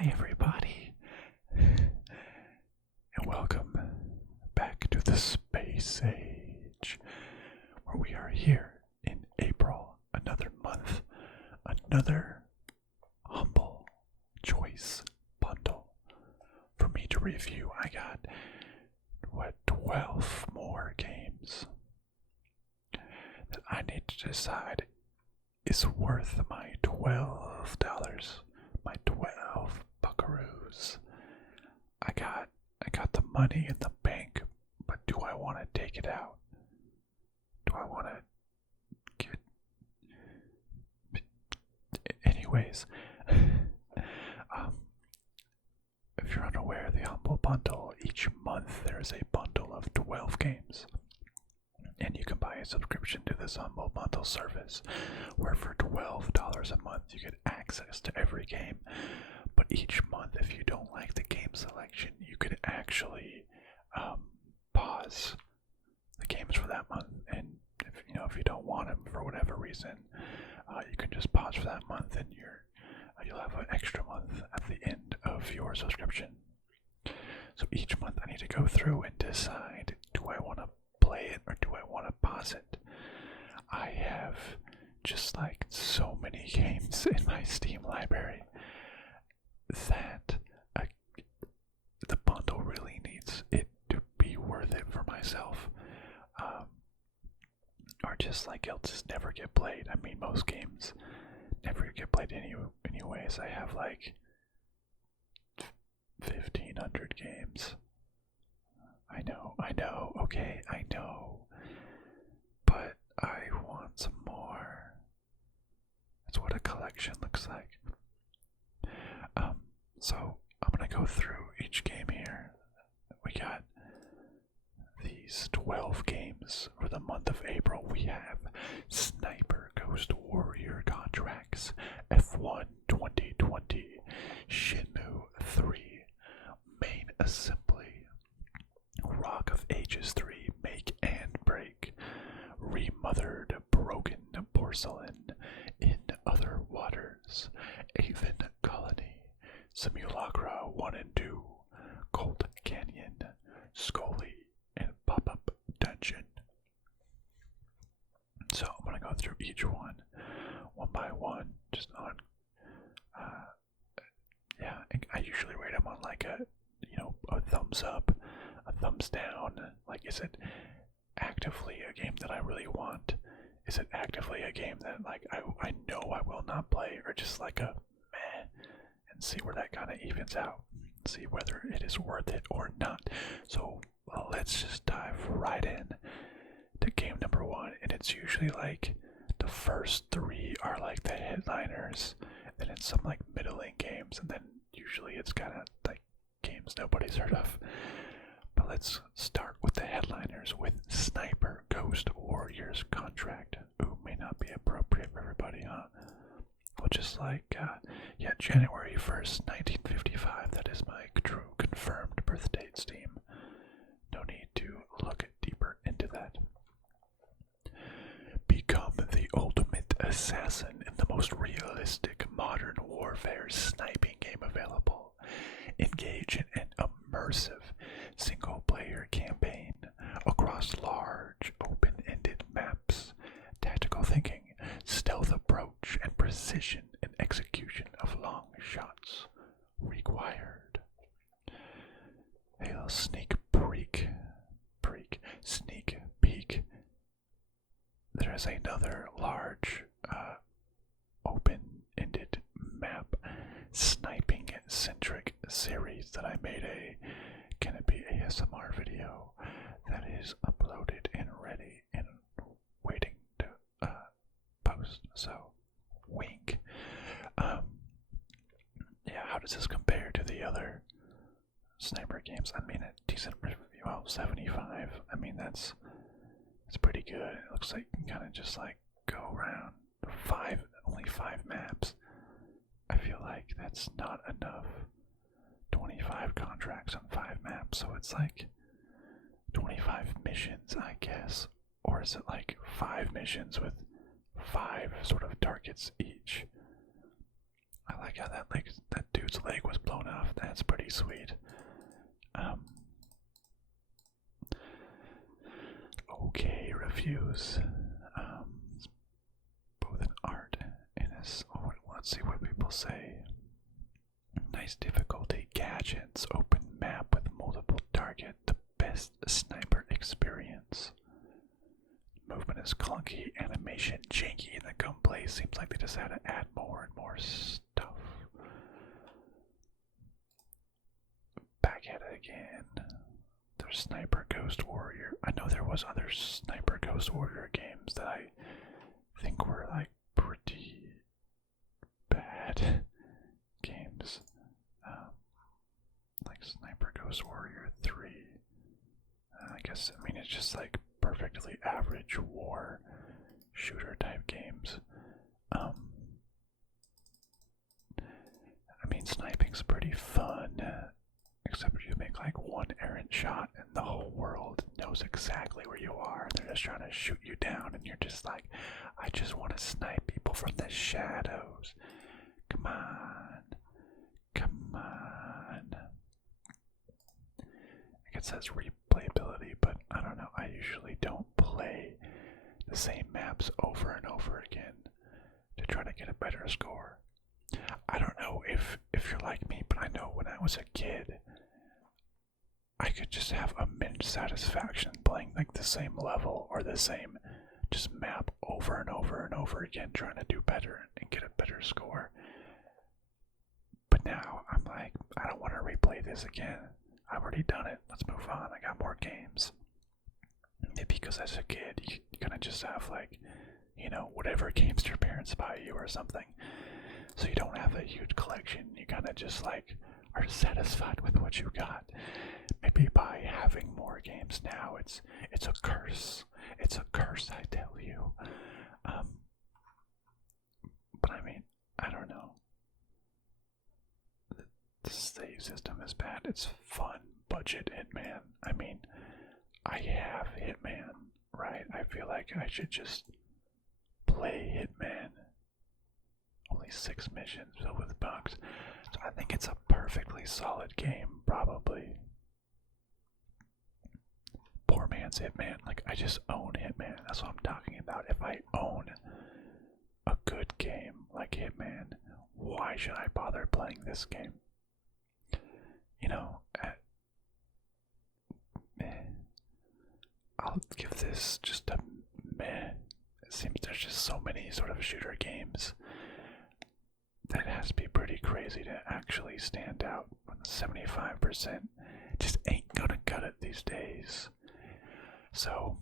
Hi, everybody, and welcome back to the Space Age, where we are here in April, another month, another humble choice bundle for me to review. I got, 12 more games that I need to decide is worth my $12. My 12 buckaroos. I got the money in the bank, but do I want to take it out? Do I want to get... Anyways, if you're unaware, the Humble Bundle, each month there is a bundle of 12 games. And you can buy a subscription to this Humble Bundle service, where for $12 a month you get access to every game. But each month, if you don't like the game selection, you could actually pause the games for that month. And if you don't want them for whatever reason, you can just pause for that month, and you'll have an extra month at the end of your subscription. So each month I need to go through and decide: do I want to play it or do I want to pause it? I have just like so many games in my Steam library that the bundle really needs it to be worth it for myself, or just like it'll just never get played. I mean, most games never get played anyways. I have like 1,500 games. I know, okay, I know. But I want some more. That's what a collection looks like. So I'm gonna go through each game here. We got these 12 games for the month of April. We have Sniper Ghost Warrior Contracts, F1 2020, Shenmue III, Main Assembly, Rock of Ages 3, Make and Break, Remothered, Broken Porcelain, In Other Waters, Aven Colony, Simulacra 1 and 2, Colt Canyon, Skully, and Popup Dungeon. So I'm going to go through each one by one, just on, I usually rate them on like a thumbs up, a thumbs down. Like, is it actively a game that I really want? Is it actively a game that like I know I will not play, or just like a meh, and see where that kind of evens out, see whether it is worth it or not. So let's just dive right in to game number one, and it's usually like the first three are like the headliners, and then it's some like middling games, and then usually it's kind of like games nobody's heard of. But let's start with the headliners with Sniper Ghost Warriors Contract. Ooh, may not be appropriate for everybody, huh? Well, just like, January 1st, 1955, that is my true confirmed birth date, Steam. No need to look deeper into that. Become the ultimate assassin in the most realistic modern warfare sniping game available. Engage in an immersive single-player campaign across large, open-ended maps. Tactical thinking, stealth approach, and precision in execution of long shots required. A little sneak peek. There is another large, open-ended map sniping-centric series that I made a Canopy ASMR video that is uploaded and ready and waiting to post. So, wink. How does this compare to the other sniper games? I mean, a decent review, 75. I mean, it's pretty good. It looks like you can kind of just like go around only 5 maps. I feel like that's not enough. 25 contracts on 5 maps, so it's like 25 missions, I guess. Or is it like 5 missions with 5 sort of targets each? I like how that dude dude's leg was blown off. That's pretty sweet. Okay, reviews. Both an art and as let's see what people say. Nice difficulty, gadgets, open map with multiple target, the best sniper experience. Movement is clunky, animation janky, and the gunplay seems like they just had to add more and more stuff. Back at it again. There's Sniper Ghost Warrior. I know there was other Sniper Ghost Warrior games that I think were like pretty bad games. Like Sniper Ghost Warrior 3. I mean, it's just like perfectly average war shooter type games. I mean, sniping's pretty fun, except you make like one errant shot and the whole world knows exactly where you are and they're just trying to shoot you down and you're just like, I just want to snipe people from the shadows. Come on. Come on. It says replayability, but I don't know. I usually don't play the same maps over and over again to try to get a better score. I don't know if you're like me, but I know when I was a kid, I could just have immense satisfaction playing like the same level or the same just map over and over and over again, trying to do better and get a better score. But now I'm like, I don't want to replay this again. I've already done it. Let's move on. I got more games. Maybe because as a kid, you kind of just have like, you know, whatever games your parents buy you or something. So you don't have a huge collection. You kind of just like are satisfied with what you got. Maybe by having more games now, it's a curse. It's a curse, I tell you. But I mean, I don't know. The save system is bad. It's fun, budget Hitman. I mean, I have Hitman, right? I feel like I should just play Hitman. Only 6 missions filled with bugs. So I think it's a perfectly solid game, probably. Poor man's Hitman. Like, I just own Hitman. That's what I'm talking about. If I own a good game like Hitman, why should I bother playing this game? You know, meh. I'll give this just a meh. It seems there's just so many sort of shooter games that has to be pretty crazy to actually stand out. 75% just ain't gonna cut it these days. So,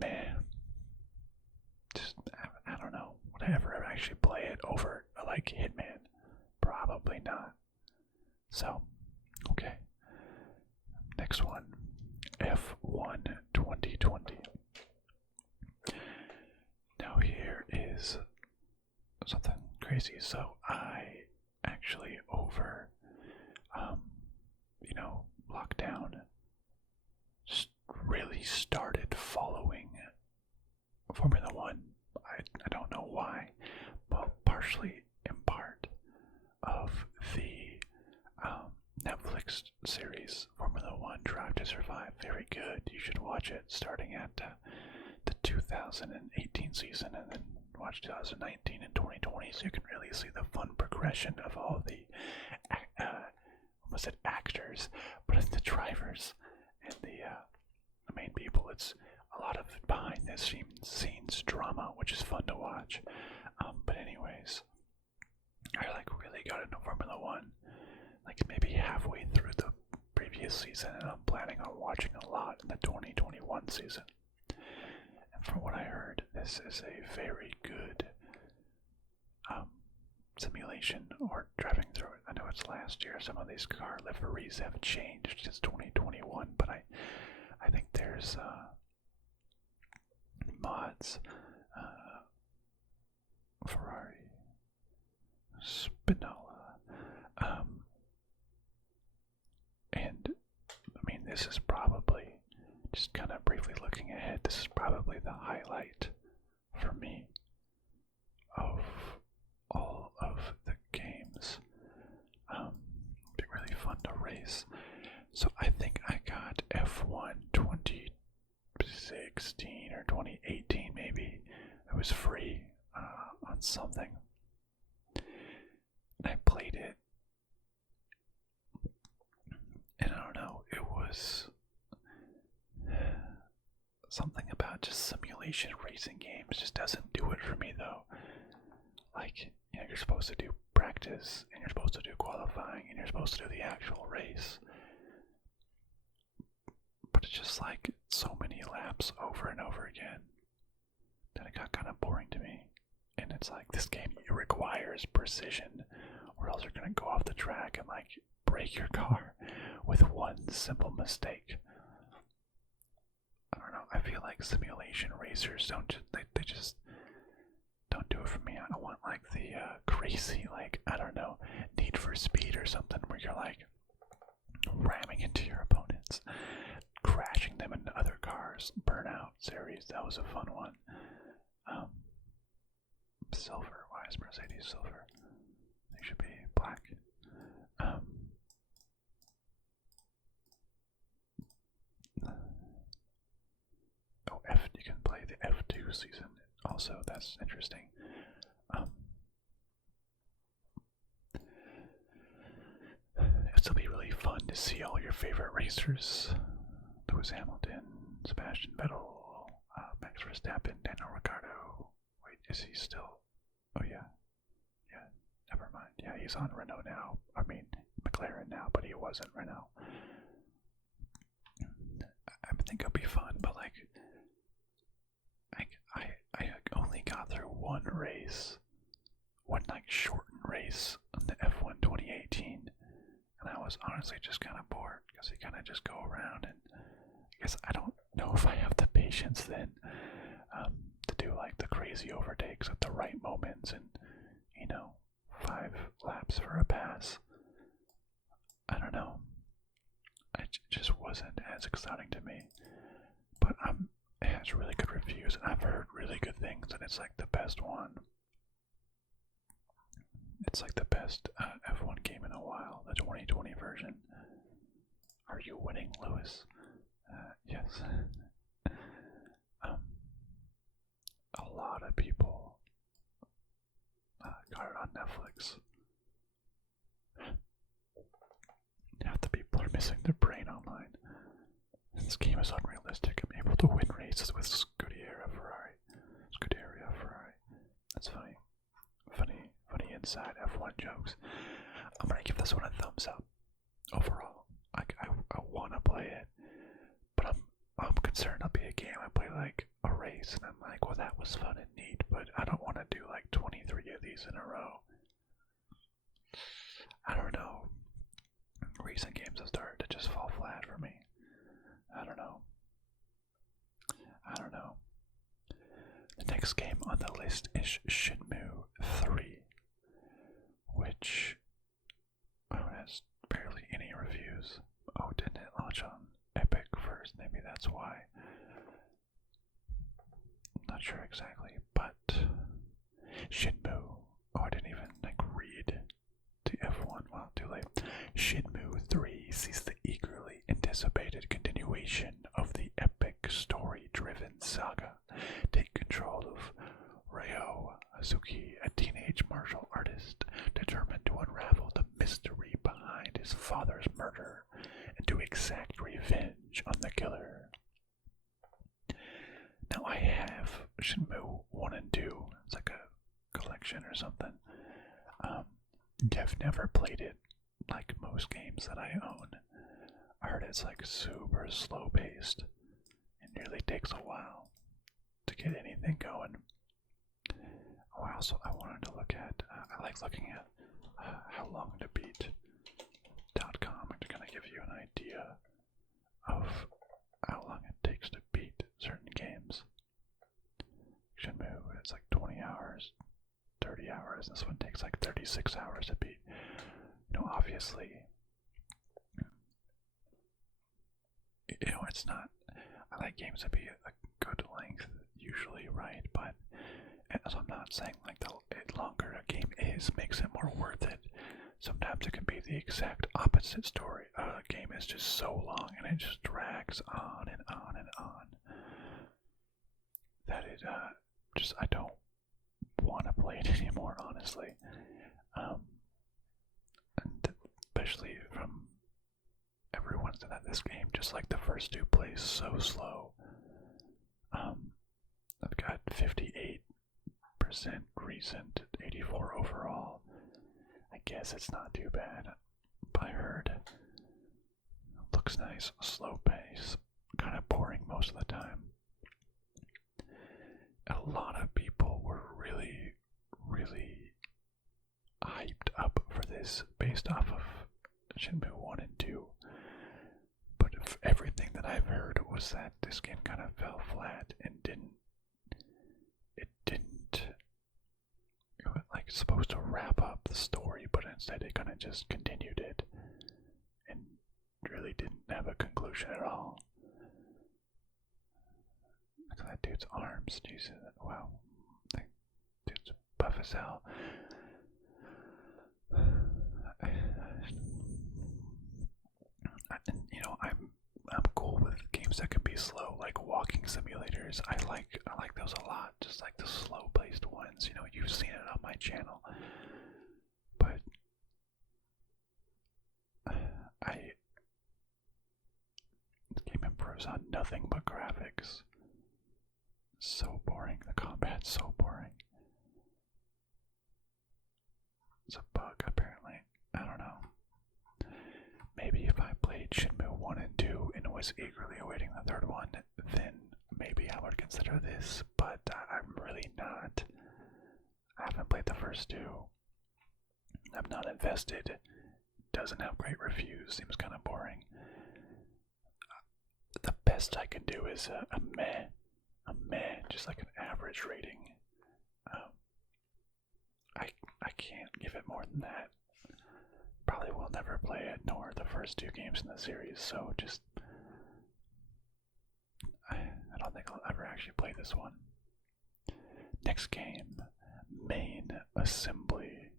meh. Just, I don't know. Would I ever actually play it over like Hitman? Probably not. So, okay. Next one. F1 2020. Now here is something crazy. So I actually over, lockdown, really started following Formula One. I don't know why, but partially in part of the Netflix series Formula One Drive to Survive. Very good. You should watch it starting at the 2018 season and then watch 2019 and 2020 so you can really see the fun progression of all the actors, but the drivers and the main people. It's a lot of behind the scenes drama, which is fun to watch. But anyways, I really got into Formula One maybe halfway through the previous season, and I'm planning on watching a lot in the 2021 season. And from what I heard, this is a very good simulation or driving through it. I know it's last year. Some of these car liveries have changed since 2021, but I think there's mods. Ferrari, Spinola, and I mean, this is probably, just kind of briefly looking ahead, this is probably the highlight for me of all of the games. So I think I got F1 2016 or 2018 maybe. It was free on something. And I played it. And I don't know, it was something about just simulation racing games just doesn't do it for me though. Like, you know, you're supposed to do practice, and you're supposed to do qualifying, and you're supposed to do the actual race. But it's just like so many laps over and over again that it got kind of boring to me. And it's like, this game requires precision, or else you're gonna go off the track and like break your car with one simple mistake. I don't know, I feel like simulation racers don't they just don't do it for me. I want like the crazy, like, I don't know, Need for Speed or something where you're like ramming into your opponents, crashing them into other cars. Burnout series, that was a fun one. Silver, why is Mercedes silver? They should be black. You can play the F2 season also, that's interesting. It'll be really fun to see all your favorite racers. Lewis Hamilton, Sebastian Vettel, Max Verstappen, Daniel Ricciardo. Wait, is he still? Oh yeah. Yeah, never mind. Yeah, he's on Renault now. I mean, McLaren now, but he wasn't Renault. I think it'll be fun, but like, I only got through one race, one like shortened race on the F1 2018, and I was honestly just kind of bored because you kind of just go around, and I guess I don't know if I have the patience then to do like the crazy overtakes at the right moments and, you know, 5 laps for a pass. I don't know. It just wasn't as exciting to me, but it has really good reviews, and I've heard really good things, and it's like the best one. It's like the best F1 game in a while, the 2020 version. Are you winning, Lewis? Yes. A lot of people got it on Netflix. Half the people are missing their brain online. This game is unrealistic. I'm able to win races with Scuderia Ferrari. That's funny. Funny inside F1 jokes. I'm gonna give this one a thumbs up. Overall, I want to play it, but I'm concerned it'll be a game I play like a race, and I'm like, well, that was fun and neat, but I don't want to do like 23 of these in a row. I don't know. Recent games have started to just fall flat for me. I don't know. The next game on the list is Shenmue III, which has barely any reviews. Oh, didn't it launch on Epic first? Maybe that's why. Not sure exactly, but Shenmue. Oh, I didn't even read the F1. Well, too late. Shenmue III sees the eagerly anticipated continuation of the epic story-driven saga. Take control of Ryo Hazuki, a teenage martial artist determined to unravel the mystery behind his father's murder and to exact revenge on the killer. Now I have Shenmue 1 and 2. It's like a collection or something. I've never played it like most games that I own. I heard it's like super slow paced. It nearly takes a while to get anything going. Oh, I wanted to look at, I like looking at howlongtobeat.com to kind of give you an idea of how long it takes to beat certain games. Shenmue, it's like 20 hours, 30 hours. This one takes like 36 hours to beat. You know, obviously, you know, it's not, I like games to be a good length usually, right? But so I'm not saying like the longer a game is makes it more worth it. Sometimes it can be the exact opposite story. A game is just so long and it just drags on and on and on that it just I don't want to play it anymore, honestly. And especially from everyone that this game, just like the first two, plays so slow. I've got 58% recent, 84 overall. I guess it's not too bad. I heard. Looks nice, slow pace, kind of boring most of the time. A lot of people were really, really hyped up for this based off of Shenmue 1 and 2. But if everything that I've heard was that this game kind of fell flat and it was like supposed to wrap up the story, but instead it kind of just continued it and really didn't have a conclusion at all. Look at that dude's arms, Jesus, wow, that dude's buff as hell. And you know, I'm cool with games that can be slow, like walking simulators. I like those a lot, just like the slow-paced ones. You know, you've seen it on my channel. But the game improves on nothing but graphics. So boring. The combat's so boring. It's a bug, apparently. I don't know. Maybe if I played Shenmue 1 and 2 and was eagerly awaiting the third one, then maybe I would consider this, but I'm really not. I haven't played the first two. I'm not invested. Doesn't have great reviews. Seems kind of boring. The best I can do is a meh, just like an average rating. I can't give it more than that. Probably will never play it, nor the first two games in the series, so just I don't think I'll ever actually play this one. Next game, Main Assembly.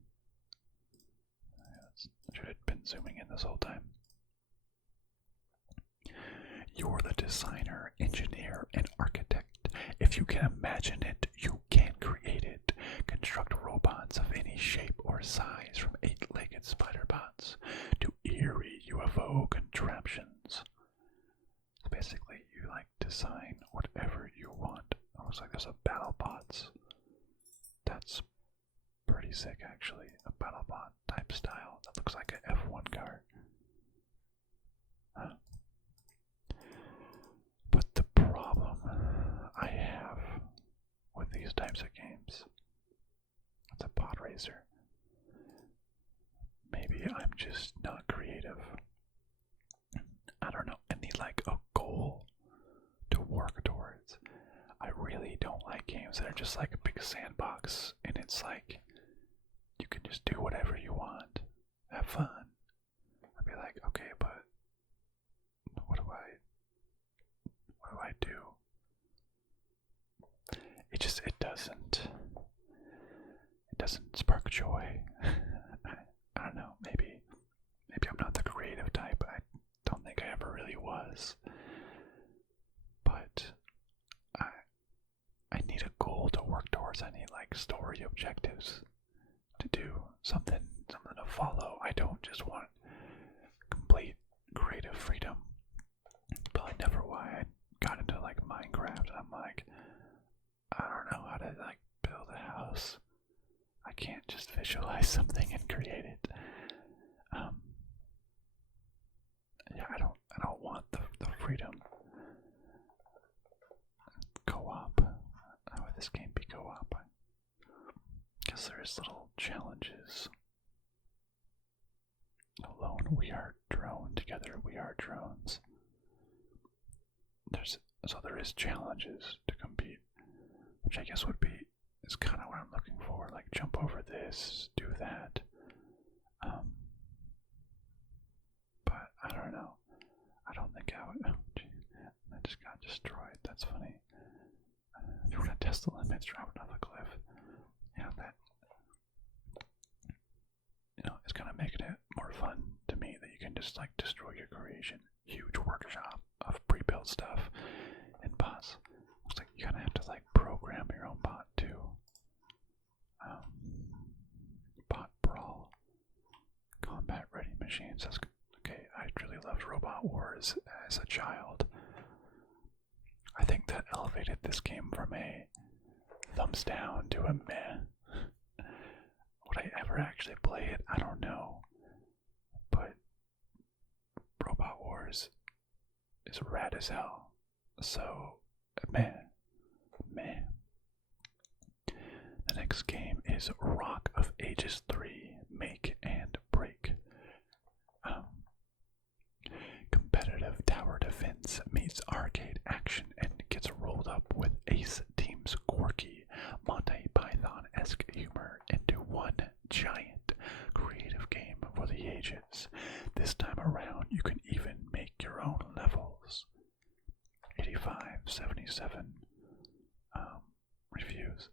I should have been zooming in this whole time. You're the designer, engineer, and architect. If you can imagine it, you can create it. Construct robots of any shape or size, from 8-legged spider bots to eerie UFO contraptions. So basically, you like design whatever you want. It looks like there's a BattleBots. That's pretty sick, actually. A BattleBot type style that looks like an F1 car. Huh. But the problem I have with these types of games, it's a pod racer. Maybe I'm just not creative. I don't know. I need like a goal to work towards. I really don't like games that are just like a big sandbox and it's like you can just do whatever you want. Have fun. I'd be like, okay, but what do I do? It doesn't spark joy. I don't know, maybe I'm not the creative type. I don't think I ever really was. But I need a goal to work towards. I need like story objectives to do, something to follow. I don't just want complete creative freedom. Probably never why I got into like Minecraft and I'm like, I don't know how to like build a house. I can't just visualize something and create it. Yeah, I don't want the freedom. Co-op. How would this game be co-op? Guess there's little challenges. Alone we are drone, together we are drones. There is challenges to compete, which I guess is kind of what I'm looking for. Like jump over this, do that. But I don't know. I don't think I would. Oh, gee, I just got destroyed. That's funny. If you want to test the limits, drop it off a cliff. Yeah, that. It's gonna making it more fun to me that you can just like destroy your creation. Huge workshop of pre-built stuff and bots. Looks like you kind of have to like program your own bot too. Bot brawl, combat ready machines. That's okay. I really loved Robot Wars as a child. I think that elevated this game from a thumbs down to a meh. Would I ever actually play it? I don't know. But Robot Wars is rad as hell. So, meh. The next game is Rock of Ages 3, Make and Break. Competitive tower defense meets arcade action and gets rolled up with Ace Team's quirky Monty Python-esque humor into one giant creative game for the ages. This time around, you can even make your own levels. 85, 77 reviews.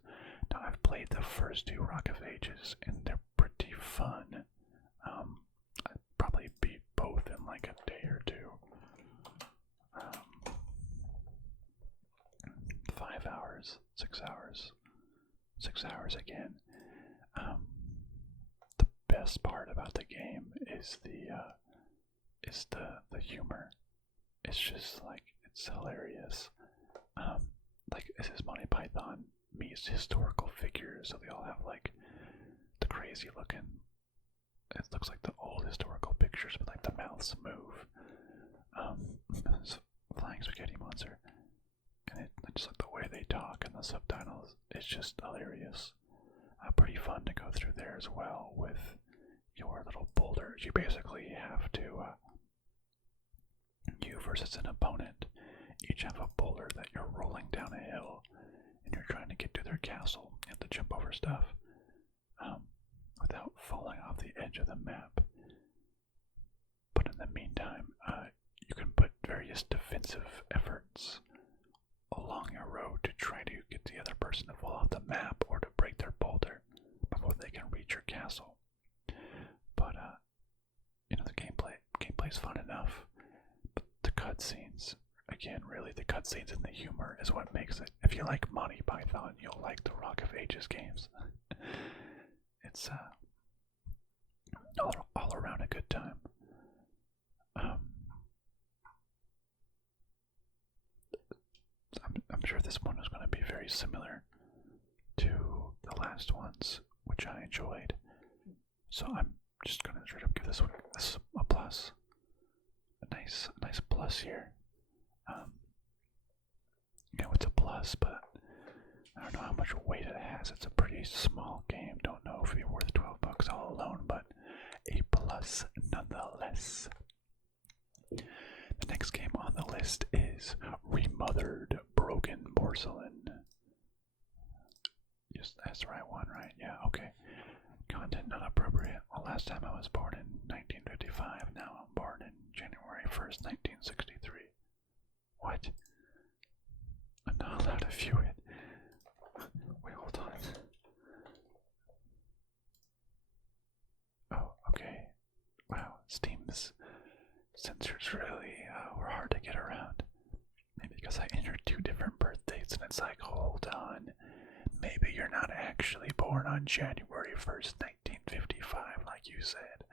Now, I've played the first two Rock of Ages, and they're pretty fun. I'd probably beat both in like a day or two. 5 hours, 6 hours, 6 hours again. The best part about the game is the humor. It's just like, it's hilarious. Like, this is Monty Python meets historical figures, so they all have like the crazy looking, it looks like the old historical pictures, but like the mouths move. Flying spaghetti monster, and it just like the way they talk and the subtitles, it's just hilarious. Pretty fun to go through there as well with your little boulders. You basically have to, you versus an opponent, each have a boulder that you're rolling down a hill, and you're trying to get to their castle. You have to jump over stuff without falling off the edge of the map. But in the meantime, you can put various defensive efforts along your road to try to get the other person to fall off the map or to break their boulder before they can reach your castle. But the gameplay's fun enough. But the cutscenes, again, really the cutscenes and the humor is what makes it. If you like Monty Python, you'll like the Rock of Ages games. It's all around a good time. I'm sure this one is going to be very similar to the last ones, which I enjoyed. So I'm just going to straight up give this a plus. A nice plus here. It's a plus, but I don't know how much weight it has. It's a pretty small game. Don't know if it'd be worth $12 all alone, but a plus nonetheless. The next game on the list is Remothered Broken Porcelain. Yes, that's the right one, right? Yeah, okay. Content not appropriate. Well, last time I was born in 1955. Now I'm born in January 1st, 1963. What? I'm not allowed to view it. Wait, hold on. Oh, okay. Wow, Steam's censors really were hard to get around. Maybe because I entered 2 different birth dates and it's like, hold on. Maybe you're not actually born on January 1st, 1955, like you said.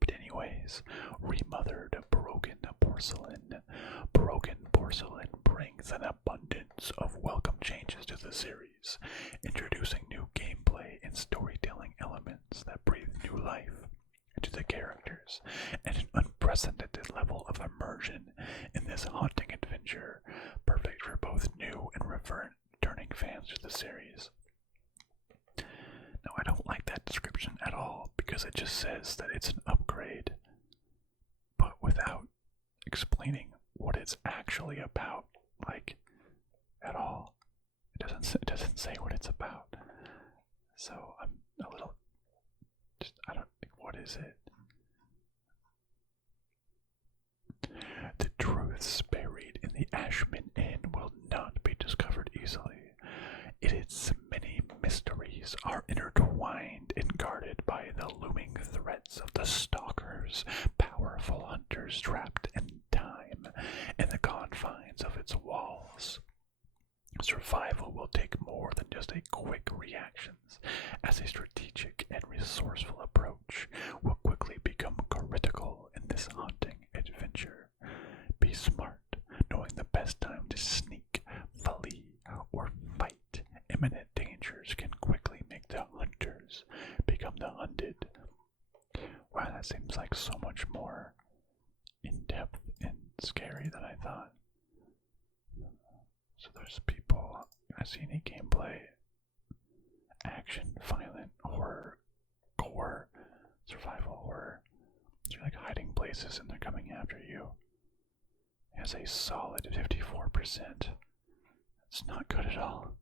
But anyways, Remothered Broken Porcelain. Broken Porcelain brings an abundance of welcome changes to the series, introducing new gameplay and storytelling elements that breathe new life into the characters, and an unprecedented level of immersion in this haunting adventure, perfect for both new and returning fans to the series. Now, I don't like that description at all, because it just says that it's an upgrade, but without explaining what it's actually about, like, at all. It doesn't say what it's about. So I'm a little, I don't think, what is it? The truths buried in the Ashman Inn will not be discovered easily. Its many mysteries are intertwined and guarded beasts of the stalkers, powerful hunters trapped in time in the confines of its walls. Survival will take more than just a quick reactions, as a strategic and resourceful approach will quickly become critical in this haunting adventure. Be smart, knowing the best time to sneak, flee, or fight. Imminent dangers can quickly make the hunters become the hunted. Wow, that seems like so much more in-depth and scary than I thought. So there's people, I see any gameplay, action, violent, horror, gore, survival horror. You're like hiding places and they're coming after you. It has a solid 54%. It's not good at all.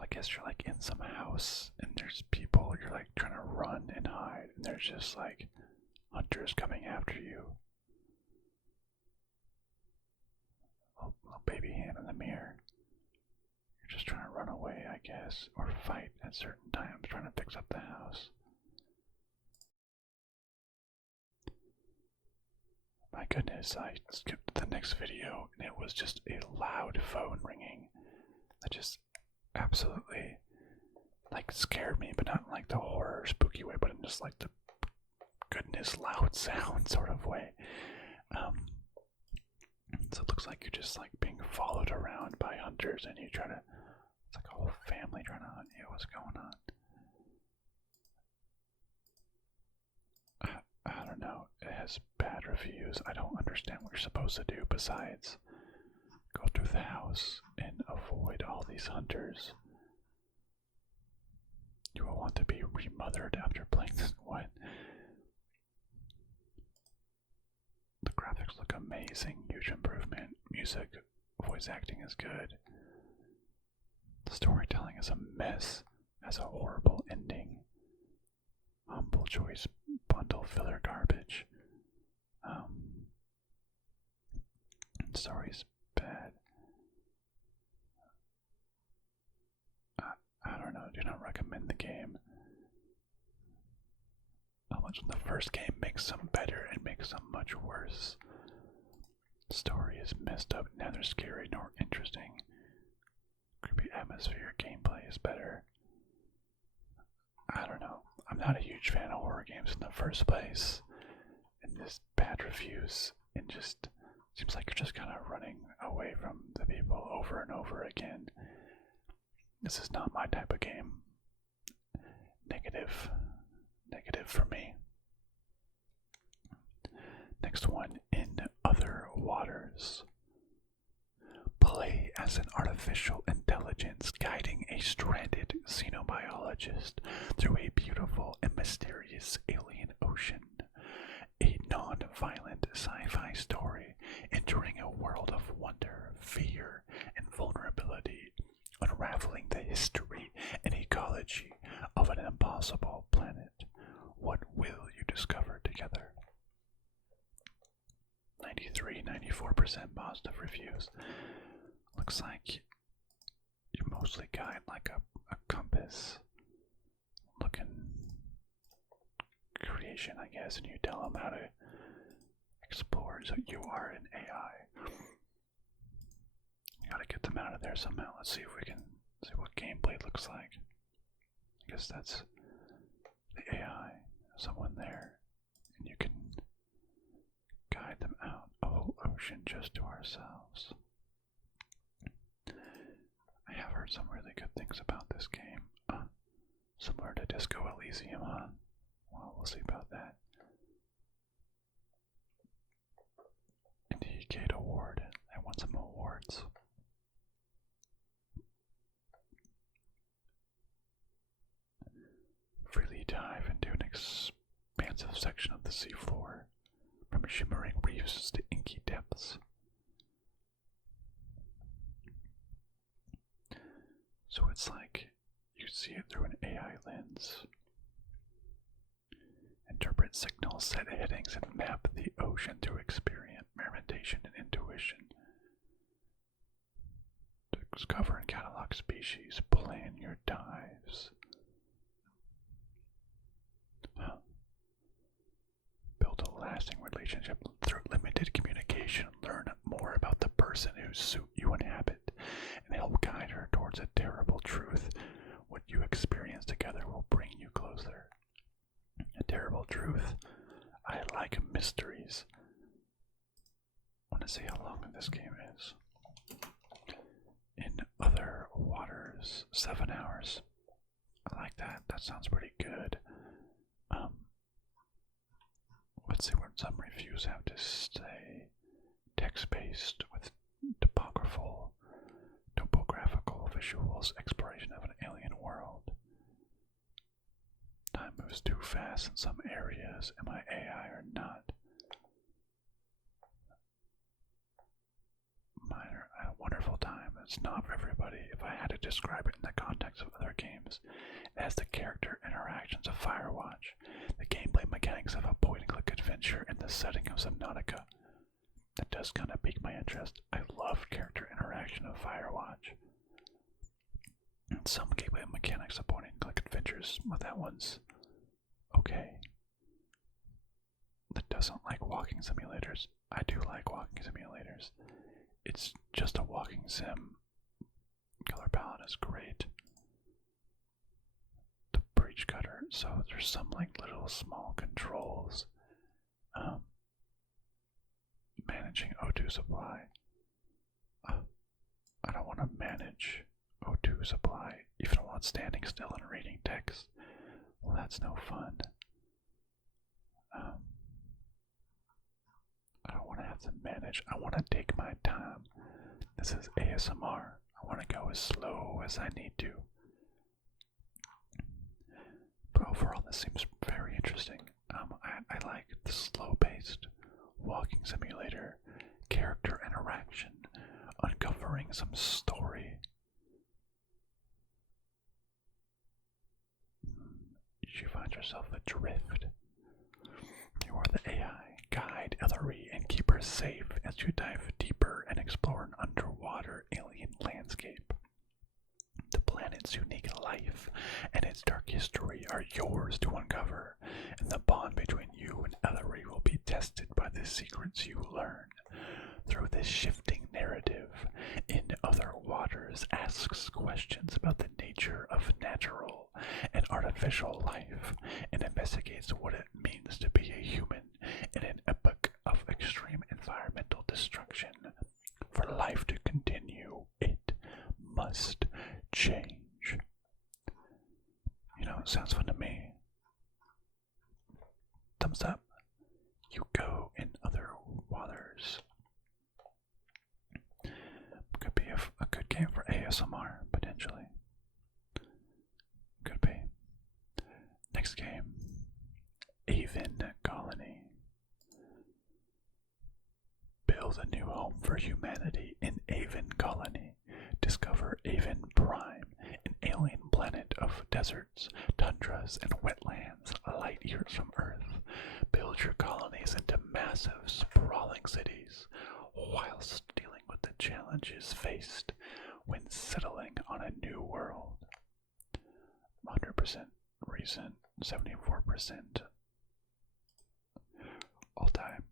I guess you're like in some house and there's people, you're like trying to run and hide, and there's just like hunters coming after you. Little baby hand in the mirror. You're just trying to run away, I guess, or fight at certain times, trying to fix up the house. My goodness, I skipped the next video and it was just a loud phone ringing that just absolutely like scared me, but not in like the horror spooky way, but in just like the goodness loud sound sort of way. So it looks like you're just like being followed around by hunters and you try to, it's like a whole family trying to hunt you. What's going on? I don't know. It has bad reviews. I don't understand what you're supposed to do besides go through the house and avoid all these hunters. You will want to be remothered after playing this. What? The graphics look amazing. Huge improvement. Music, voice acting is good. The storytelling is a mess. Has a horrible ending. Humble choice bundle filler garbage. Story's bad. I don't know. Do not recommend the game. How much the first game makes some better and makes some much worse. Story is messed up, neither scary nor interesting. Creepy atmosphere, gameplay is better. I don't know. I'm not a huge fan of horror games in the first place. And this bad reviews, and just seems like you're just kind of running away from the people over and over again. This is not my type of game. Negative. Negative for me. Next one, In Other Waters. Play as an artificial intelligence guiding a stranded xenobiologist through a beautiful and mysterious alien ocean. A non-violent sci-fi story entering a world of wonder, fear, and vulnerability, unraveling the history and ecology of an impossible planet. What will you discover together? 93-94% positive reviews. Looks like you mostly guide like a compass looking creation, I guess, and you tell them how to explore. So you are an AI. You gotta get them out of there somehow. Let's see if we can see what gameplay looks like. I guess that's the AI. Someone there, and you can guide them out a whole ocean just to ourselves. I have heard some really good things about this game. Similar to Disco Elysium, huh? Well, we'll see about that. Indicate Award. I won some awards. Freely dive into an expansive section of the seafloor, from shimmering reefs to inky depths. So it's like you see it through an AI lens. Interpret signals, set headings, and map the ocean through experimentation and intuition. Discover and catalog species, plan your dives. relationship. Through limited communication, learn more about the person whose suit you inhabit, and help guide her towards a terrible truth. What you experience together will bring you closer. A terrible truth. I like mysteries. I want to see how long this game is. In other waters, 7 hours. I like that. That sounds pretty good. Let's see what some reviews have to say. Text-based with topographical visuals, exploration of an alien world. Time moves too fast in some areas. Am I AI or not? Minor, a wonderful time. It's not for everybody. If I had to describe it in the context of other games, it has the character interactions of Firewatch, the gameplay mechanics of a point-and-click adventure, and the setting of Subnautica. That does kind of pique my interest. I love character interaction of Firewatch. And some gameplay mechanics of point-and-click adventures, but that one's okay. That doesn't like walking simulators. I do like walking simulators. It's just a walking sim. Color palette is great. The breach cutter, so there's some like little small controls. Managing O2 supply. I don't want to manage O2 supply, even while standing still and reading text. Well, that's no fun. I don't want to have to manage. I want to take my time. This is ASMR. I want to go as slow as I need to. But overall, this seems very interesting. I like the slow-paced walking simulator, character interaction, uncovering some story. You find yourself adrift. You are the AI, guide, Ellery, and keep her safe as you dive deeper and explore an underwater alien landscape. The planet's unique life and its dark history are yours to uncover, and the bond between you and Ellery will be tested by the secrets you learn. Through this shifting narrative, In Other Waters asks questions about the nature of natural and artificial life, and investigates what it means to be a human in an epoch of extreme environmental destruction. For life to continue, it must change. You know, it sounds fun to me. Thumbs up. You go in other waters. Could be a good game for ASMR, potentially. Could be. Next game. Aven Colony. Build a new home for humanity in Aven Colony. Discover Aven Prime, an alien planet of deserts, tundras, and wetlands, light years from Earth. Build your colonies into massive, sprawling cities, whilst dealing with the challenges faced when settling on a new world. 100% recent, 74% all time.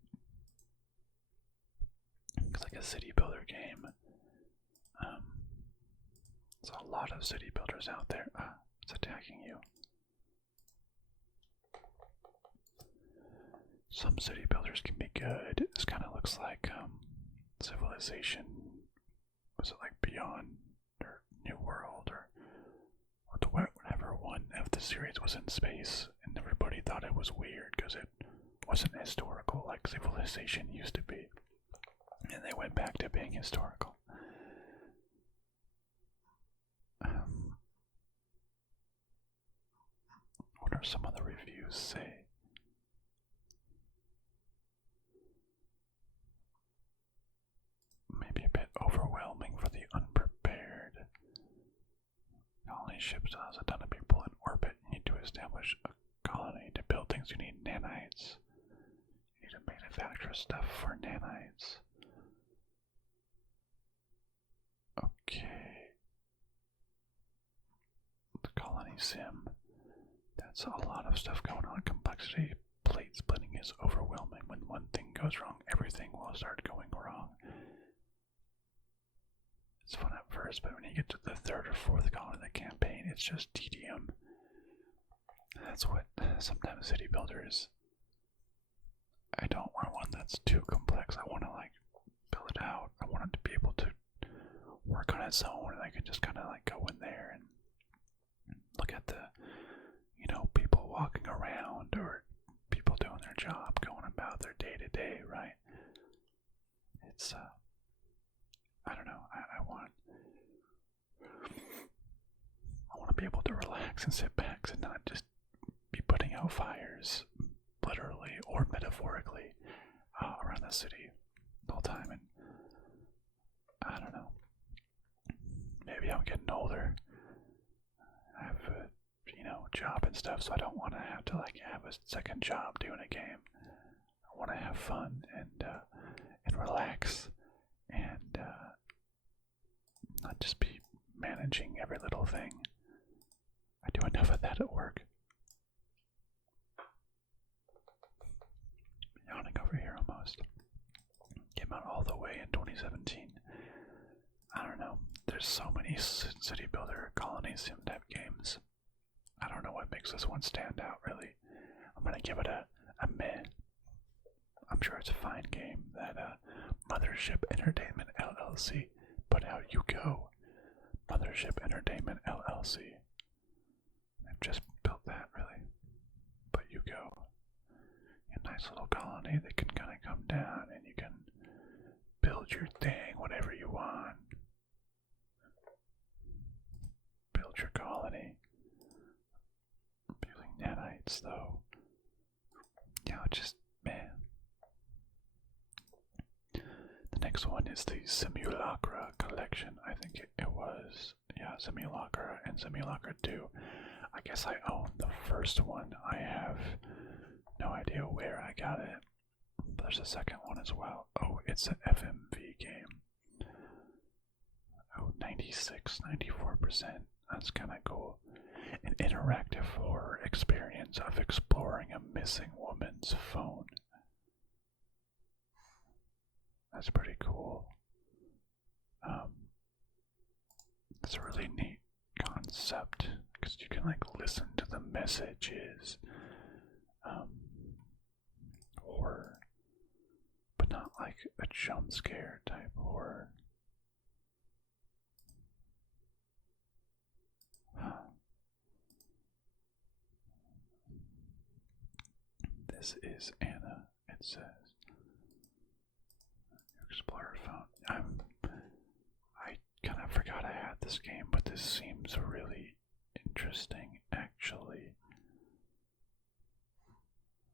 It's like a city builder game. There's a lot of city builders out there. It's attacking you. Some city builders can be good. This kind of looks like Civilization. Was it like Beyond or New World or whatever one of the series was in space, and everybody thought it was weird because it wasn't historical like Civilization used to be, and they went back to being historical. What are some of the reviews say? Maybe a bit overwhelming for the unprepared. Colony ships allows a ton of people in orbit. You need to establish a colony. To build things, you need nanites. You need to manufacture stuff for nanites. Okay. The colony sim. That's a lot of stuff going on. Complexity plate splitting is overwhelming. When one thing goes wrong, everything will start going wrong. It's fun at first, but when you get to the third or fourth colony of the campaign, it's just tedium. That's what sometimes city builders. I don't want one that's too complex. I want to like build it out. I want it to be able to work on its own, and I can just kind of like go in there and look at the, people walking around or people doing their job, going about their day to day, right? It's I don't know. I want to be able to relax and sit back and not just be putting out fires, literally or metaphorically, around the city the whole time. And I don't know. Maybe I'm getting older. I have a, job and stuff, so I don't want to have to like have a second job doing a game. I want to have fun and relax and not just be managing every little thing. I do enough of that at work. Yawning over here almost. Came out all the way in 2017. I don't know. There's so many city builder colony sim type games. I don't know what makes this one stand out, really. I'm gonna give it a meh. I'm sure it's a fine game that Mothership Entertainment LLC put out. You go. Mothership Entertainment LLC. They've just built that, really. But you go. A nice little colony that can kind of come down and you can build your thing, whatever you want. Build your colony. Building nanites, though. Just, man. The next one is the Simulacra collection. I think it was, Simulacra and Simulacra 2. I guess I own the first one. I have no idea where I got it. But there's a second one as well. Oh, it's an FMV game. Oh, 96, 94%. That's kind of cool. An interactive horror experience of exploring a missing woman's phone. That's pretty cool. It's a really neat concept because you can like listen to the messages. Horror, but not like a jump scare type horror. This is Anna, it says. Explorer phone. I kind of forgot I had this game, but this seems really interesting, actually.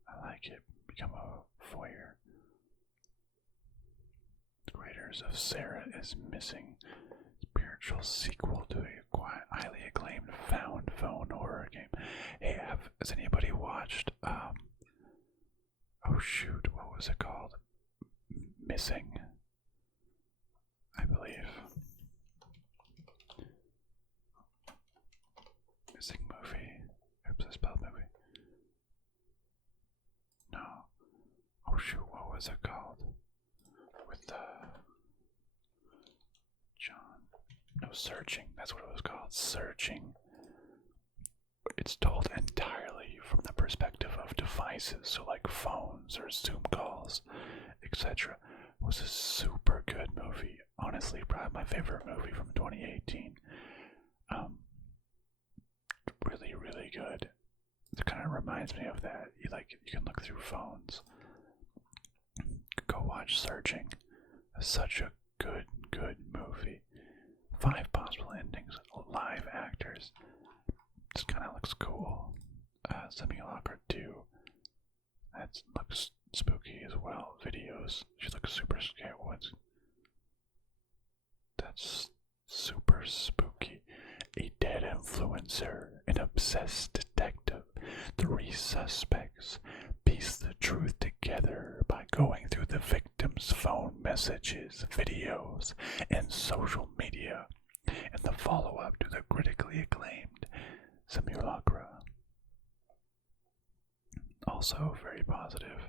I like it. Become a voyeur. The Creators of Sarah is Missing. Spiritual sequel to a highly acclaimed found phone horror game. Hey, has anybody watched, oh shoot, what was it called? Missing, I believe. Missing movie. Oops, I spelled movie. No. Oh shoot, what was it called? With John. No, Searching. That's what it was called. Searching. It's told entirely from the perspective of devices, so like phones or Zoom calls, etc. It was a super good movie. Honestly, probably my favorite movie from 2018. Really, really good. It kind of reminds me of that. You can look through phones. Go watch Searching. It's such a good movie. 5 possible endings, live actors. Just kind of looks cool. Simulacra 2. That looks spooky as well. Videos. She looks super scared. That's super spooky. A dead influencer, an obsessed detective, 3 suspects piece the truth together by going through the victim's phone messages, videos, and social media in the follow-up to the critically acclaimed Simulacra. also very positive.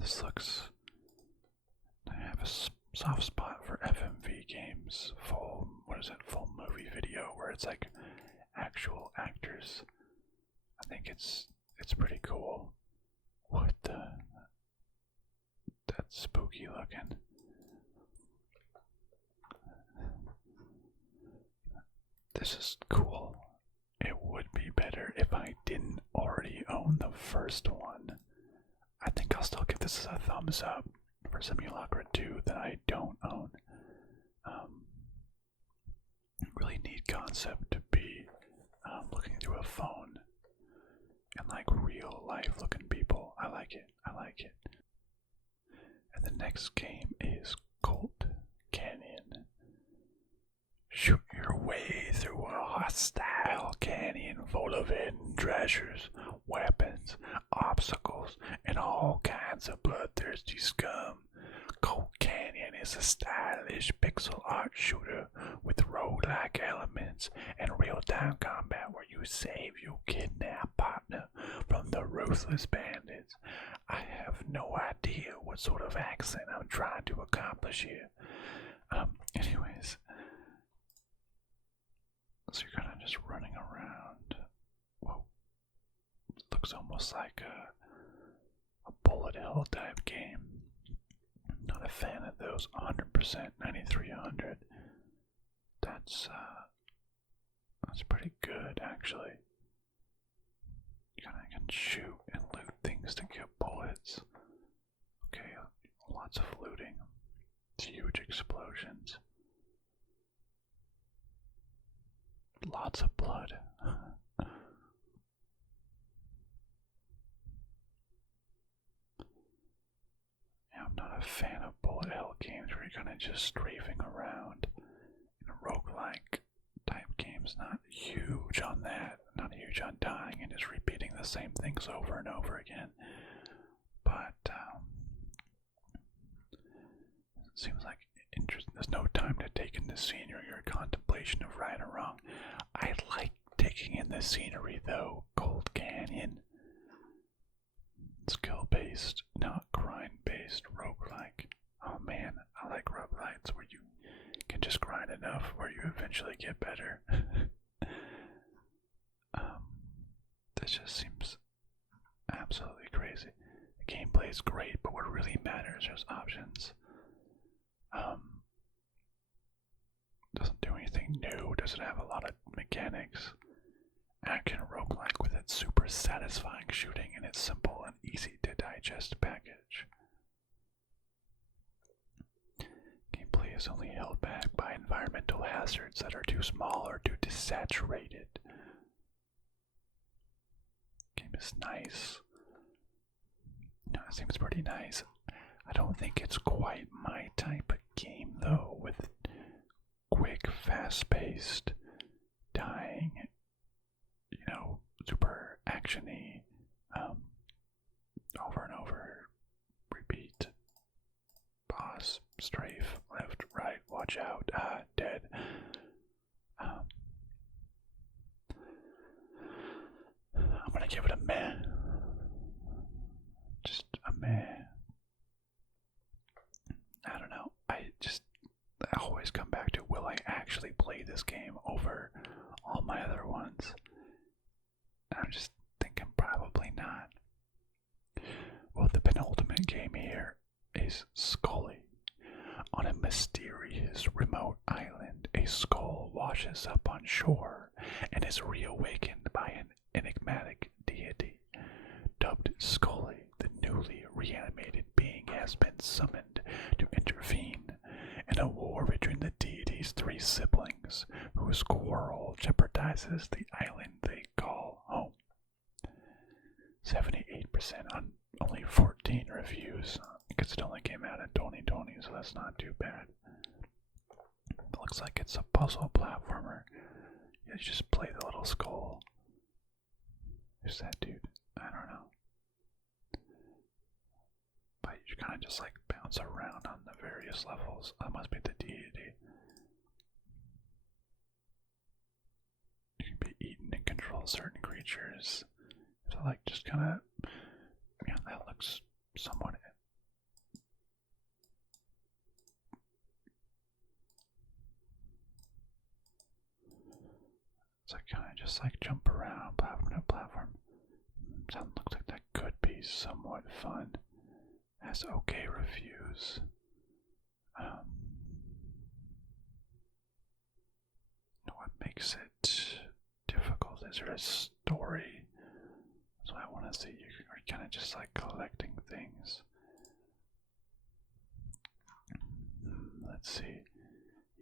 This looks. I have a soft spot for FMV games. Full movie video where it's like actual actors. I think it's pretty cool. What the? That's spooky looking. This is cool. It would be better if I didn't already own the first one. I think I'll still give this a thumbs up for Simulacra 2 that I don't own. Really neat concept to be looking through a phone and like real life looking people. I like it. I like it. And the next game is Colt Canyon. Shoot your way through a hostile canyon full of hidden treasures, weapons, obstacles, and all kinds of bloodthirsty scum. Colt Canyon is a stylish pixel art shooter with roguelike elements and real-time combat where you save your kidnapped partner from the ruthless bandits. I have no idea what sort of accent I'm trying to accomplish here. Anyways, so you're kind of just running around. Whoa. It looks almost like a bullet hell type game. Not a fan of those 100%, 9300. That's pretty good actually. You kinda can shoot and loot things to get bullets. Okay, lots of looting. Huge explosions. Lots of blood. Yeah, I'm not a fan of bullet hell games where you're kind of just strafing around. Roguelike type games, not huge on that. Not huge on dying and just repeating the same things over and over again. But it seems like interesting. There's no time to take in the scenery or contemplation of right or wrong. I like taking in the scenery though. Colt Canyon. Skill-based, not grind-based roguelike. Oh man, I like roguelikes where you can just grind enough where you eventually get better. This just seems absolutely crazy. The gameplay is great, but what really matters is options. Doesn't do anything new, doesn't have a lot of mechanics. Action roguelike with its super satisfying shooting and its simple and easy to digest package. Gameplay is only held back by environmental hazards that are too small or too desaturated. Game is nice. No, it seems pretty nice. I don't think it's quite my type of game though, with quick, fast-paced, dying, super actiony, over and over, repeat, boss, strafe, left, right, watch out, dead. I'm gonna give it a meh. Just a meh. I don't know. I always come back to, will I actually play this game over all my other ones? I'm just thinking probably not. Well, the penultimate game here is Skully. On a mysterious remote island, a skull washes up on shore and is reawakened by an enigmatic deity. Dubbed Skully, the newly reanimated being has been summoned to intervene in a war between the deity's three siblings, whose quarrel jeopardizes the island they call home. 78% on only 14 reviews, because it only came out in 2020, so that's not too bad. It looks like it's a puzzle platformer. You just play the little skull. Who's that dude? I don't know. But you kind of just like bounce around on the various levels. That must be the deity. You can be eaten and control certain creatures. So like just kind of, yeah, that looks somewhat. So I kind of just like jump around platform to platform. That looks like that could be somewhat fun. Has okay reviews. What makes it difficult? Is there a story? That's what I want to see. You're kind of just like collecting things. Let's see.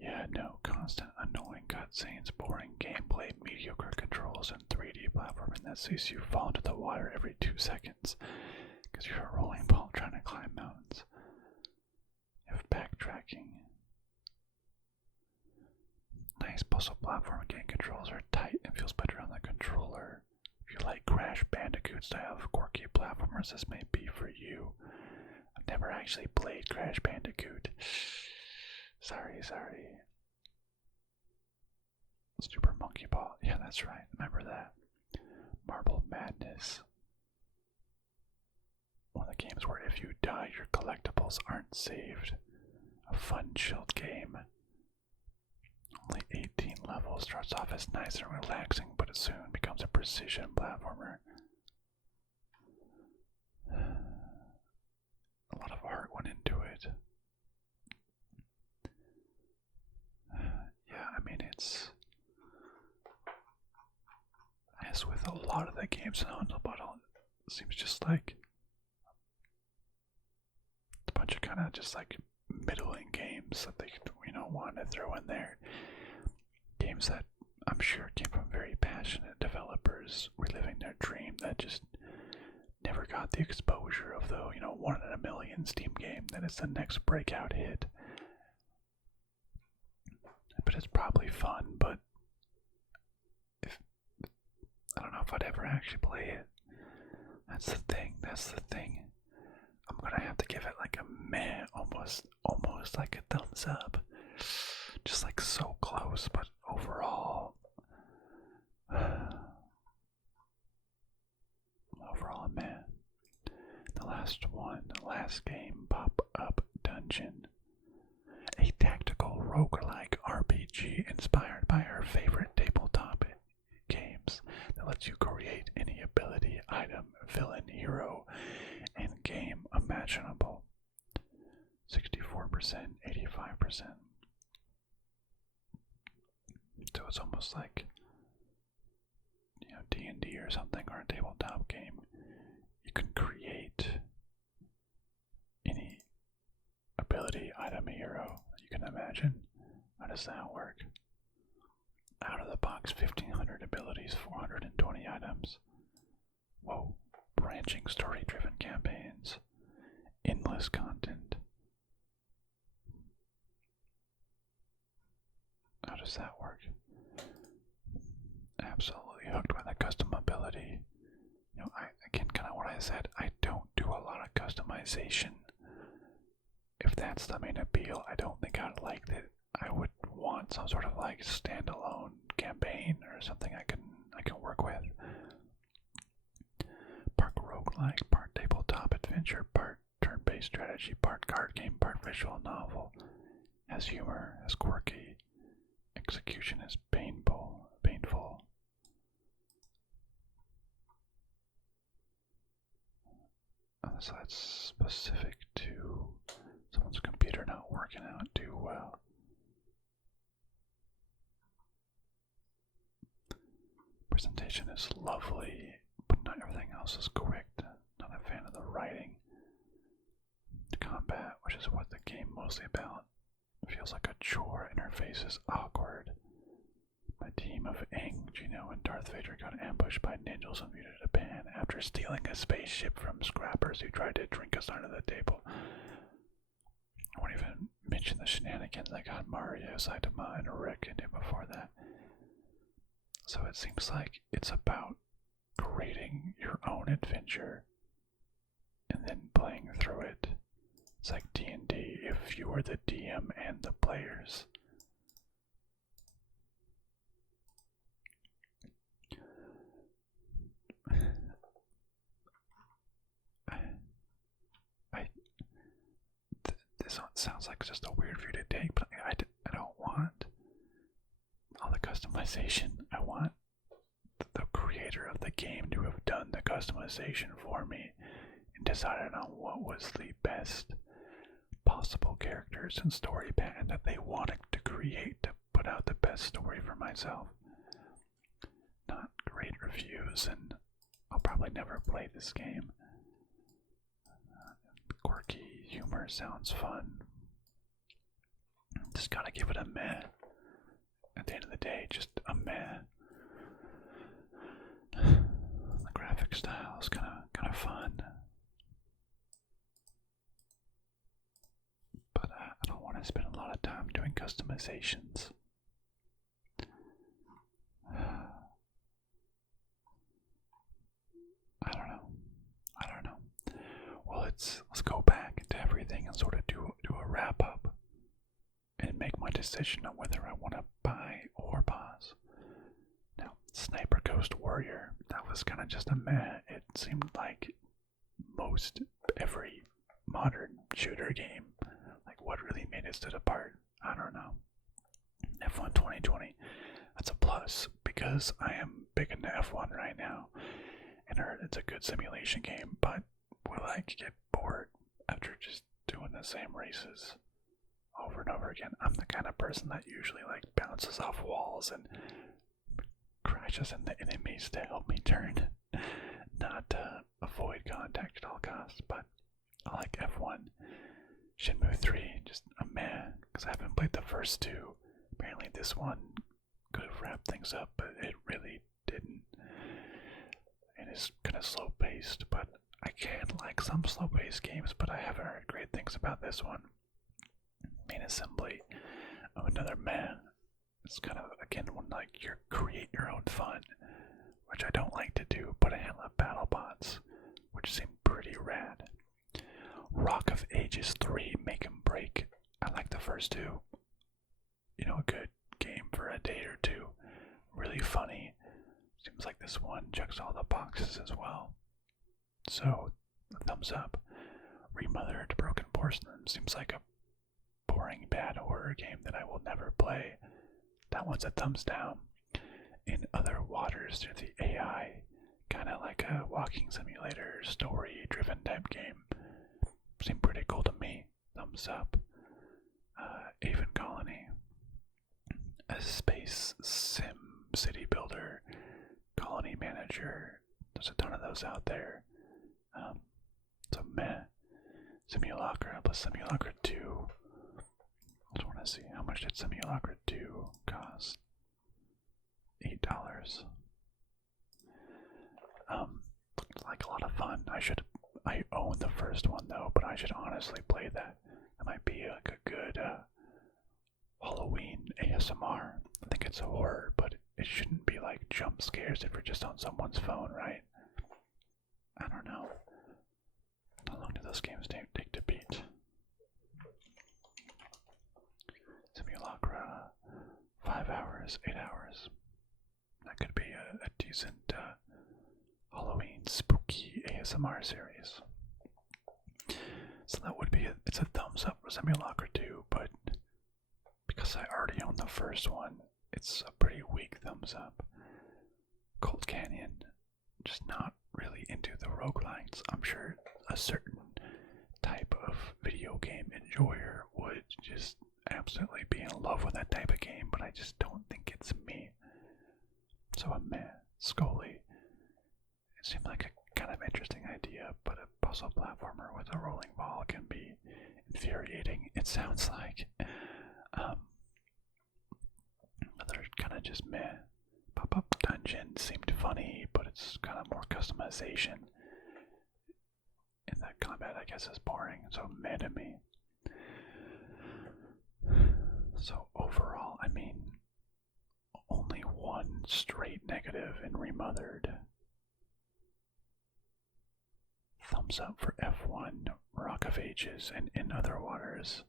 Yeah, no, constant annoying cutscenes, boring gameplay, mediocre controls, and 3D platforming that sees you fall into the water every 2 seconds because you're a rolling ball trying to climb mountains. If backtracking. Nice puzzle platform game controls are tight and feels better on the controller. If you like Crash Bandicoot style of quirky platformers, this may be for you. I've never actually played Crash Bandicoot. Sorry. Super Monkey Ball. Yeah, that's right. Remember that. Marble Madness. One of the games where if you die, your collectibles aren't saved. A fun, chilled game. Only 18 levels. Starts off as nice and relaxing, but it soon becomes a precision platformer. A lot of art went into it. Yeah, I mean, it's as with a lot of the games on the bottom, it seems just like a bunch of kind of just like middling games that they want to throw in there. Games that I'm sure came from very passionate developers reliving their dream that just never got the exposure of the 1 in a million Steam game that is the next breakout hit. But it's probably fun, but I don't know if I'd ever actually play it. That's the thing. I'm gonna have to give it like a meh, almost like a thumbs up. Just like so close, but overall a meh. The last game, Popup Dungeon. A tactical roguelike RPG inspired by her favorite tabletop games that lets you create any ability, item, villain, hero, and game imaginable. 64%, 85%. So it's almost like D&D or something, or a tabletop game. You can create any ability, item, hero that you can imagine. How does that work? Out of the box, 1,500 abilities, 420 items. Whoa. Branching story-driven campaigns. Endless content. How does that work? Absolutely hooked by the custom ability. Again, kind of what I said, I don't do a lot of customization. If that's the main appeal, I don't think I'd like it. I would want some sort of like standalone campaign or something I can work with. Part roguelike, part tabletop adventure, part turn-based strategy, part card game, part visual novel. Has humor, has quirky. Execution is painful. So that's specific to someone's computer not working out too well. Presentation is lovely, but not everything else is correct. Not a fan of the writing. The combat, which is what the game mostly about, feels like a chore. Interface is awkward. My team of Aang, Gino, and Darth Vader got ambushed by ninjas and muted Japan after stealing a spaceship from scrappers who tried to drink us under the table. I won't even mention the shenanigans that got Mario, Saitama, and Rick into before that. So it seems like it's about creating your own adventure and then playing through it. It's like D&D if you were the DM and the players. sounds like just a weird view to take, but I don't want all the customization. I want the creator of the game to have done the customization for me and decided on what was the best possible characters and story pattern that they wanted to create to put out the best story for myself. Not great reviews, and I'll probably never play this game. Quirky humor sounds fun. Just gotta give it a meh. At the end of the day, just a meh. The graphic style is kind of fun, but I don't want to spend a lot of time doing customizations. I don't know. Well, let's go back into everything and sort of do a wrap up and make my decision on whether I want to buy or pause. Now, Sniper Ghost Warrior, that was kind of just a meh. It seemed like most every modern shooter game. Like, what really made it stood apart? I don't know. F1 2020, that's a plus because I am big into F1 right now, and I heard it's a good simulation game, but will I get bored after just doing the same races over and over again? I'm the kind of person that usually like bounces off walls and crashes into enemies to help me turn, not avoid contact at all costs. But I like F1. Shenmue III, just a meh, because I haven't played the first two. Apparently this one could have wrapped things up, but it really didn't. It is kind of slow paced, but I can like some slow paced games, but I haven't heard great things about this one. Main assembly, another meh. It's kind of, again, one like you create your own fun, which I don't like to do, but I love battle bots, which seem pretty rad. Rock of Ages 3, Make 'em Break. I like the first two. You know, a good game for a day or two. Really funny. Seems like this one checks all the boxes as well. So, a thumbs up. Remothered, Broken Porcelain seems like a boring bad horror game that I will never play. That one's a thumbs down. In Other Waters, through the AI, kind of like a walking simulator, story-driven type game. Seemed pretty cool to me. Thumbs up. Aven Colony, a space sim city builder, colony manager. There's a ton of those out there. So meh. Simulacra plus Simulacra 2. I just want to see how much did Simulacra 2 cost. $8. Looks like a lot of fun. I own the first one though, but I should honestly play that. That might be like a good Halloween ASMR. I think it's a horror, but it shouldn't be like jump scares if you're just on someone's phone, right? I don't know. How long do those games take to beat? Simulacra, 5 hours, 8 hours. That could be a decent Halloween spooky ASMR series. So that would be it's a thumbs up for Simulacra 2, but because I already own the first one, it's a pretty weak thumbs up. Colt Canyon, just not really into the roguelikes. I'm sure a certain type of video game enjoyer would just absolutely be in love with that type of game, but I just don't think it's me. So a meh. Skully. It seemed like a kind of interesting idea, but a puzzle platformer with a rolling ball can be infuriating, it sounds like. Other kind of just meh. Popup Dungeon seemed funny, but it's kind of more customization. And that combat, I guess, is boring, so meh to me. So overall, I mean, only one straight negative in Remothered. Thumbs up for F1, Rock of Ages, and In Other Waters.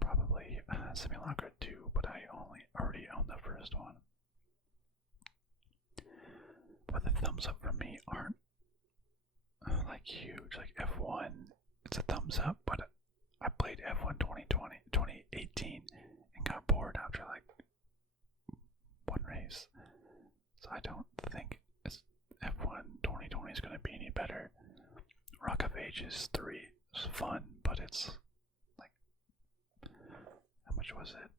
Probably Simulacra 2, but I already own the first one. But the thumbs up for me aren't like huge. Like F1, it's a thumbs up, but I played F1 So I don't think F1 2020 is going to be any better. Rock of Ages 3 is fun, but it's like, how much was it?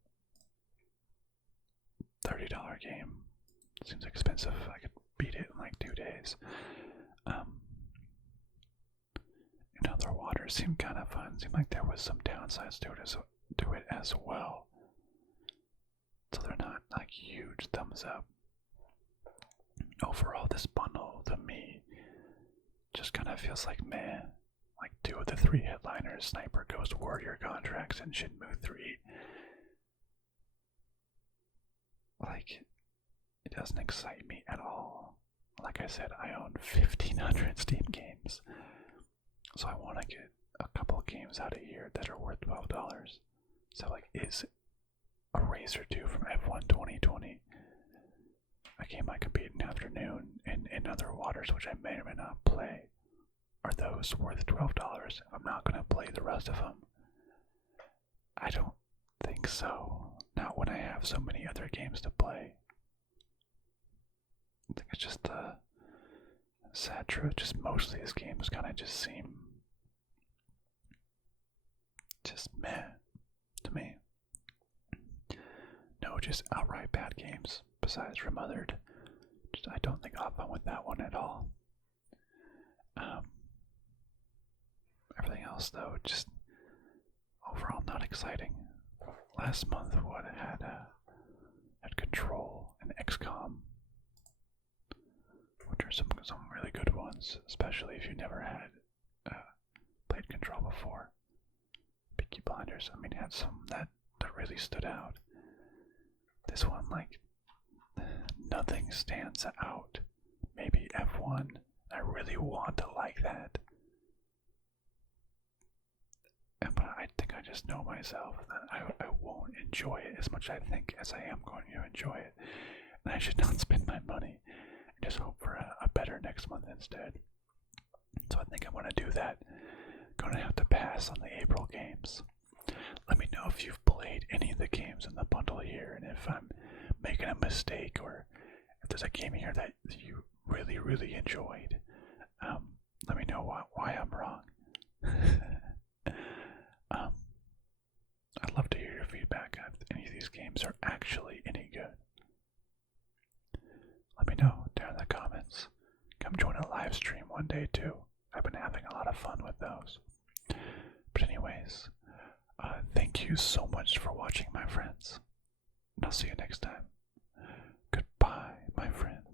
$30 game. Seems expensive. I could beat it in like 2 days. In Other Waters seemed kind of fun. Seemed like there was some downsides to it as well. So they're not like huge thumbs up. Overall, this bundle to me just kind of feels like meh. Like 2 of the 3 headliners, Sniper Ghost Warrior contracts, and Shenmue III. Like, it doesn't excite me at all. Like I said, I own 1,500 Steam games, so I want to get a couple games out a year that are worth $12. So, like, is a race or 2 from F1 2020 a game I could beat in afternoon in Other Waters, which I may or may not play? Are those worth $12 if I'm not going to play the rest of them? I don't think so. Not when I have so many other games to play. I think it's just the sad truth. Just most of these games kind of just seem just meh to me. No, just outright bad games besides Remothered. I don't think I'll have fun with that one at all. Everything else, though, just overall not exciting. Last month, what had Control and XCOM, which are some really good ones, especially if you never had played Control before. Peaky Blinders, I mean, had some that really stood out. This one, like, nothing stands out. Maybe F1. I really want to like that. But I think I just know myself that I won't enjoy it as much as I am going to enjoy it. And I should not spend my money and just hope for a better next month instead. So I think I'm going to do that. Going to have to pass on the April games. Let me know if you've played any of the games in the bundle here, and if I'm making a mistake, or if there's a game here that you really, really enjoyed. Let me know why I'm wrong. I'd love to hear your feedback if any of these games are actually any good. Let me know down in the comments. Come join a live stream one day too. I've been having a lot of fun with those. But anyways, thank you so much for watching, my friends. And I'll see you next time. Goodbye, my friends.